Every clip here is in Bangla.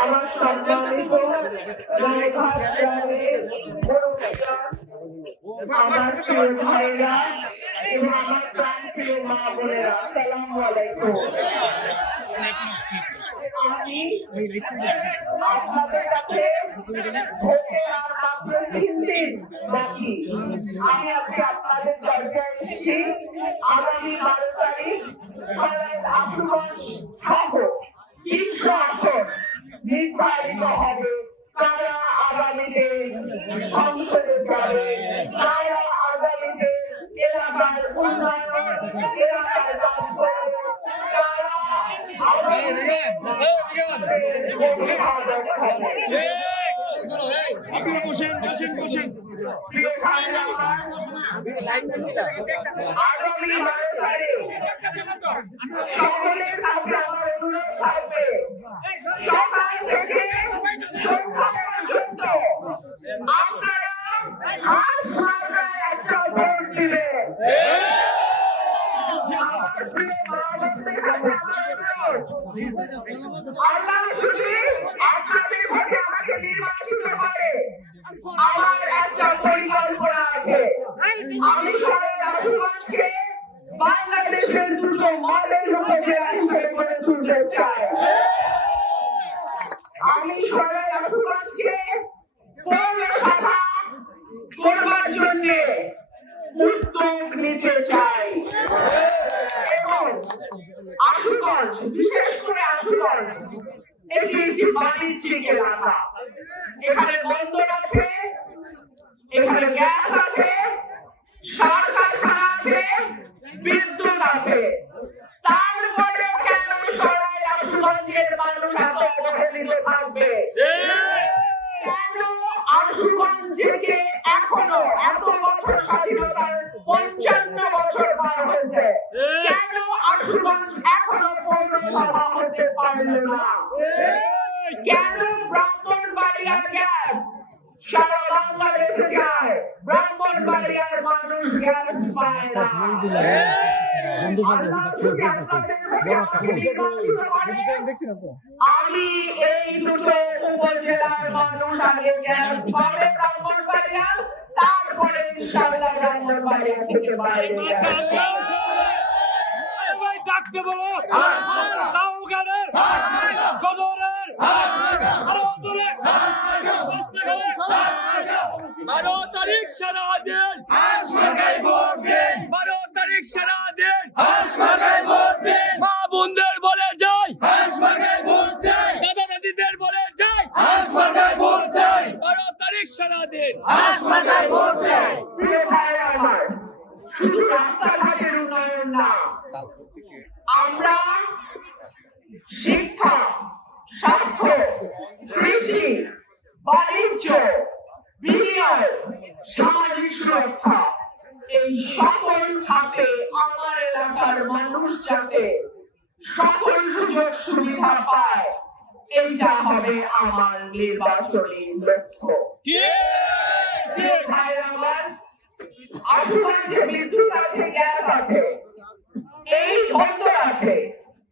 আমার সম্মানিত আমার প্রিয় ভাইরা এবং আমার প্রান্তীয় মা বোনেরা, আসসালামু আলাইকুম। আমি আপনাদের কাছে ভোটে আর মাত্র 3 দিন বাকি। আমি আজকে আপনাদের দরজায় এসেছি। আগামী 12 তারিখ আশুগঞ্জ সহ 300 আসন নির্ধারিত হবে। কারা আগামীতে সংসদে যাবে, কারা আগামীতে এলাকার উন্নয়ন, এলাকার বাস্তবায়ন, কারা আগামীতে অভিভাবক হবে। আপনারা বসেন বসেন বসেন। আগামী 12 তারিখ সকলের কাছে আমার অনুরোধ থাকবে, সকাল থেকে সন্ধ্যা পর্যন্ত আপনারা হাত মাথায় একটা ভোট দিবেন। আল্লাহ যদি আপনাদের ভোটে আমাকে নির্বাচিত করে, আমার একটা পরিকল্পনা আছে। আমি সবাই আশুগঞ্জকে বাংলাদেশের দুটো মডেল উপজেলা হিসেবে গড়ে তুলতে চাই। আমি সবাই আশুগঞ্জকে পৌরসভা করবার জন্য উদ্যোগ নিতে চাই এবং আশুগঞ্জ, বিশেষ করে আশুগঞ্জ এটি একটি বাণিজ্যিক এলাকা। এখানে বন্দর আছে, এখানে গ্যাস আছে, সার কারখানা আছে, বিদ্যুৎ আছে। তারপরেও কেন সরাই আশুগঞ্জের মানুষ এত অবহেলিত থাকবে? কেন আশুগঞ্জকে এখনো এত বছর, স্বাধীনতার 55 বছর পার হয়েছে, কেন আশুগঞ্জ এখনো পৌরসভা হতে পারল না? কেন ব্রাহ্মণবাড়িয়ার গ্যাস সারা বাংলাদেশে যায়, ব্রাহ্মণবাড়িয়ার মানুষ গ্যাস পায় না? আমি এই দুটো উপজেলার মানুষ আগে গ্যাস পাবে ব্রাহ্মণবাড়িয়া, তারপরে ইনশাআল্লাহ ব্রাহ্মণবাড়িয়া থেকে বাইরে ডাকতে বলো সাউগানের সদরের আরো দূরে 12 তারিখ সারা দিন 12 তারিখ সারা দিন মা বোনদের বলে যাই, দাদা দাদিদের বলে যাই, 12 তারিখ সারা দিন। শুধু রাস্তাঘাটের উন্নয়ন না, আমরা শিক্ষা, স্বাস্থ্য, কৃষি, বাণিজ্য, বিনিয়োগ, সামাজিক সুরক্ষা, এই সকল খাতে আমার এলাকার মানুষ যাতে সকল সুযোগ সুবিধা পায়, এইটা হবে আমার নির্বাচনী লক্ষ্য। আশুগঞ্জে বিদ্যুৎ আছে, গ্যাস আছে, এই বন্দর আছে,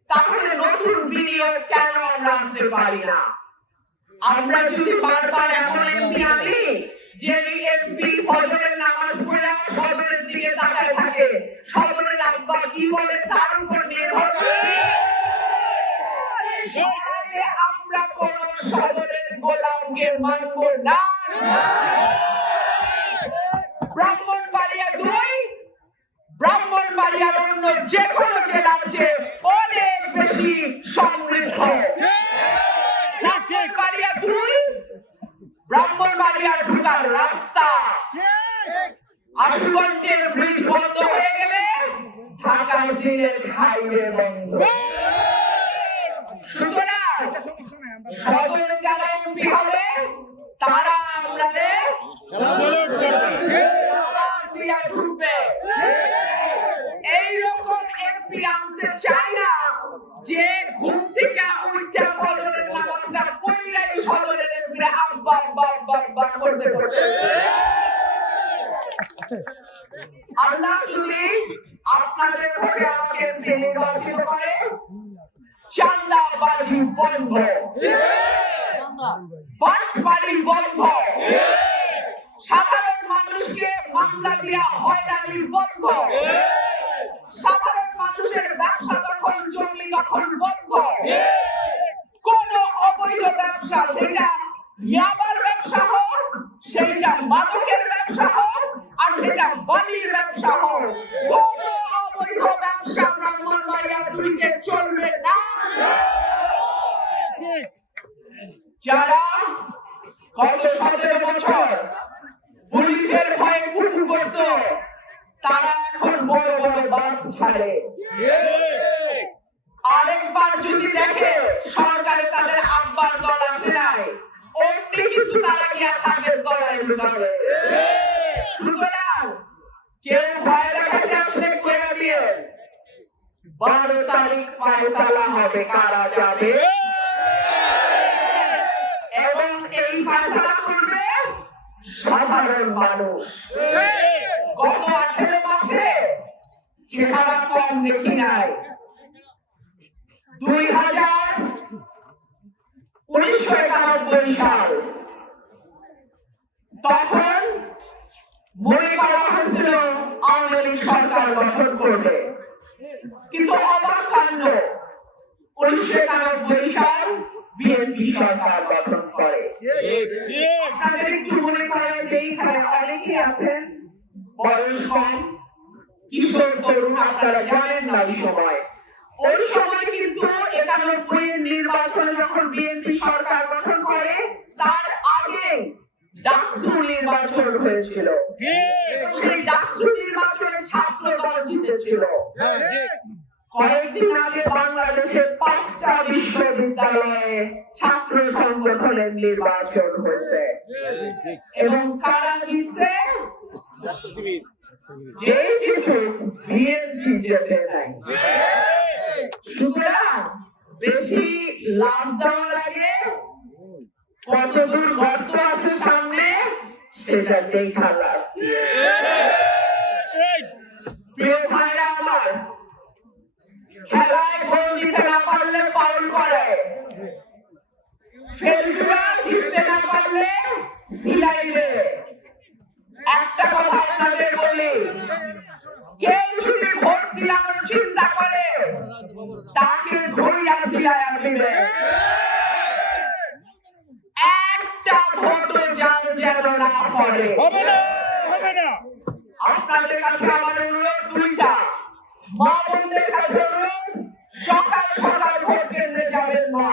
তাহলে নতুন বিনিয়োগ কেন আমরা আনতে পারি না? আমরা যদি বারবার এমন এমপি আনি যে এমপি ফজরের নামাজ পড়ে ফজরের দিকে তাকায় থাকে, ফজরের আব্বা কি বলে তার উপর নির্ভর করে আমরা কোন সদরের গোলামকে মানব না। ব্রাহ্মণবাড়িয়া 2, ব্রাহ্মণবাড়িয়ার অন্য যে কোনো জেলার চেয়ে অনেক বেশি সমৃদ্ধ। ব্রাহ্মণবাড়িয়া 2, ব্রাহ্মণবাড়িয়ার ঢোকার রাস্তা, আশুগঞ্জের ব্রিজ বন্ধ হয়ে গেলে ঢাকা সিলেট হাইওয়ে বন্ধ। সুতরাং সদরে যারা এমপি হবে তারা আমাদের ঢুকবে। এইরকম এমপি আনতে চাই না যে ঘুম থেকে উঠে ফজরের নামাজটা পড়লেই সদরের এমপিরা আব্বা আব্বা আব্বা আব্বা করতে করতে। আল্লাহ যদি আপনাদের ভোটে আমাকে এমপি নির্বাচিত করে, চাঁদাবাজি বন্ধ, বাটপারি বন্ধ, সাধারণ মানুষকে মামলা দিয়া হয়রানি বন্ধ, সাধারণ মানুষের ব্যবসা দখল, জমি দখল বন্ধ, কোন অবৈধ ব্যবসা, সেটা ইয়াবার ব্যবসা হোক, সেটা মাদকের ব্যবসা হোক, আর সেটা বালির ব্যবসা হোক, কোন অবৈধ ব্যবসা ব্রাহ্মণবাড়িয়া 2-তে চলবে না। যারা গত 17 বছর পুলিশের ভয়ে কুকু করত, তারা এখন বড় বড় বাস ছাড়ে। আরেকবার যদি দেখে সরকারে তাদের আব্বার দল আসে নাই, অমনি কিন্তু তারা গিয়া থাকের দলায় ঢুকাবে। সুতরাং কেউ ভয় দেখাতে আসলে কইরা দিয়ে 12 তারিখ ফয়সালা হবে কারা যাবে, এবং এই ফয়সালা করবে সাধারণ মানুষ। গত 18 মাসে চেহারা কম দেখি নাই। 1991 সাল, তখন মনে করা হয়েছিল আওয়ামী লীগ সরকার গঠন করবে, কিন্তু অবাক কাণ্ড, 1991 সাল বিএনপি সরকার গঠন করে। আপনাদের একটু মনে করেন যে এখানে অনেকেই আছেন বয়স কম, কিশোর তরুণ, আপনারা জানেন না ওই সময় কিন্তু 91 নির্বাচন যখন বিএনপি সরকার গঠন করে, তার আগে ডাকসু নির্বাচন হয়েছিল। সেই ডাকসু নির্বাচনে ছাত্র দল জিতেছিল। কয়েকদিন আগে বাংলাদেশের 5টা বিশ্ববিদ্যালয়ে ছাত্র সংগঠনের নির্বাচন হয়েছে, এবং কারা জিতছে? যে জিতুক, বিএনপি জেতে নাই। সুতরাং বেশি লাভ দেওয়ার আগে কতদূর গর্ত আছে সামনে সেটা দেখা লাগবে। প্রিয় ভাইরা আমার, খেলায় গোল দিতে না পারলে ফাউল করে, ফেলুরা জিততে না পারলে সিলাইবে। একটা কথা আপনাদের বলি, কেউ যদি ভোট সিলানোর চিন্তা করে, তাকে ধরিয়া সিলাইয়া দিবে। একটা ভোটও জাল যেন না পড়ে। আপনাদের কাছে আমার অনুরোধ দুইটা, মা বোনদের কাছে অনুরোধ, সকাল সকাল ভোট কেন্দ্রে যাবেন না।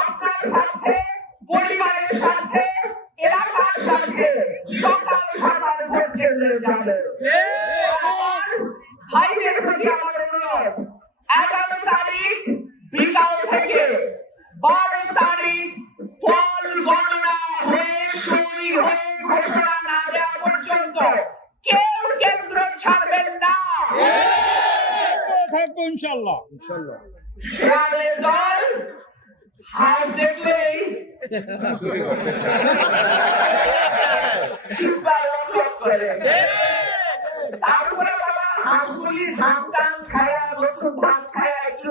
আপনার সাথে, পরিবারের সাথে, এলাকার সাথে সকাল সকাল ভোট কেন্দ্রে যাবেন। ভাইদের প্রতি আমার অনুরোধ, 11 তারিখ বিকাল থেকে 12 তারিখ ফল গণনা হয়ে সই হয়ে ঘোষণা না দেওয়া পর্যন্ত কেউ কেন্দ্র ছাড়বেন না। থাকবো ইনশাআল্লাহ। শেয়ারের দল হাঁস দেখলেই চিৎকার করে, তারপরে বাবা হাঁসগুলি ধান টান খায়া, নতুন ধান খায়া একটু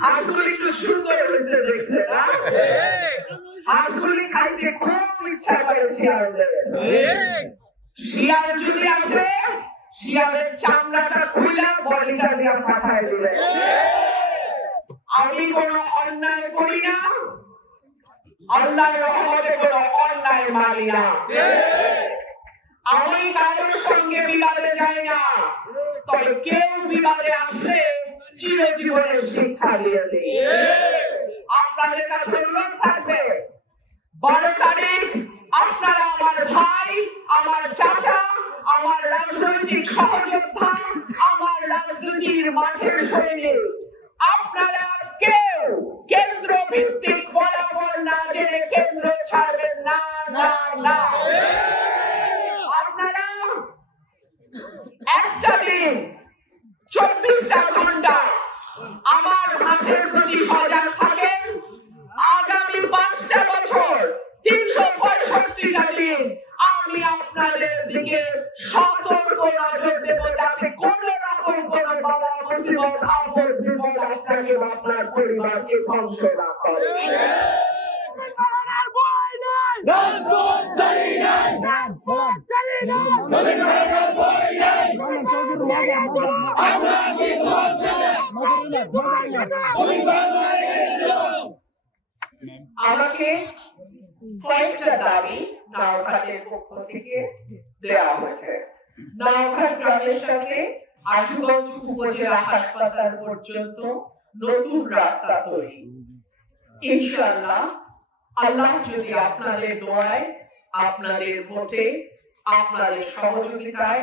হাঁসগুলি একটু সুন্দর হয়েছে দেখতে না? হাঁসগুলি খাইতে খুব ইচ্ছা করে শিয়ালদের। শিয়াল যদি আসে, শিয়ালের চামড়াটা খুলে বডিটা দিয়ে পাঠায় দিলে। আমি কোনো অন্যায় করি না, আল্লাহর রহমতে কোনো অন্যায় মানি না। আমি কারোর সঙ্গে বিবাদে যাই না, তবে কেউ বিবাদে আসলে চিরজীবনের শিক্ষা দিয়ে দিই। আপনাদের কাছে অনুরোধ থাকবে, 12 তারিখ আপনারা আমার ভাই, আমার চাচা, আমার রাজনৈতিক সহযোদ্ধা, আমার রাজনীতির মাঠের সৈনিক, আপনারা কেউ কেন্দ্র ভিত্তিক ফলাফল না জেনে কেন্দ্র ছাড়বেন না, না, না। আপনারা একটা দিন 24টা ঘন্টা আমার ভাষের প্রতি সজাগ থাকেন। আগামী 5টা বছর 365টা দিন আমি আপনাদের দিকে সতর্ক নজর দেব, যাতে কোন রকম কোন বাধা মুসিবত আপদ বিপদ আপনাকে বা আপনার পরিবারকে ধ্বংস না করে। রাজপথ চাই নাই নবীন বরণের বই নাই আমরা আছি তোমার সাথে নবীন বরণ গেছিল। আমাকে কয়েকটা দাবি নাওঘাটের পক্ষ থেকে দেওয়া হয়েছে। নাওঘাট গ্রামের সাথে আশুগঞ্জ উপজেলা হাসপাতাল পর্যন্ত নতুন রাস্তা তৈরি। ইনশাআল্লাহ আল্লাহ যদি আপনাদের দোয়ায়, আপনাদের ভোটে, আপনাদের সহযোগিতায়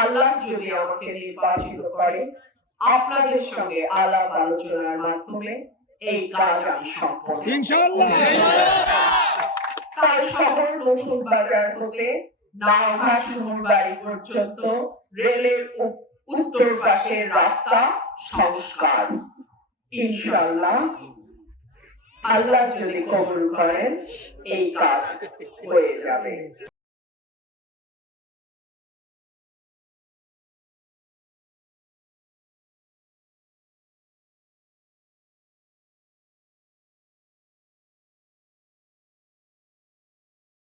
আল্লাহ যদি আমাকে নির্বাচিত করে, আপনাদের সঙ্গে আলাপ আলোচনার মাধ্যমে এই কাজ আমি সম্পন্ন করব। ইনশাআল্লাহ তাই শহর নতুন বাজার হতে নাওঘাট শহরবাড়ি পর্যন্ত রেলের উত্তর পাশের রাস্তা সংস্কার ইনশাআল্লাহ আল্লাহ যদি কবুল করেন এই কাজ হয়ে যাবে।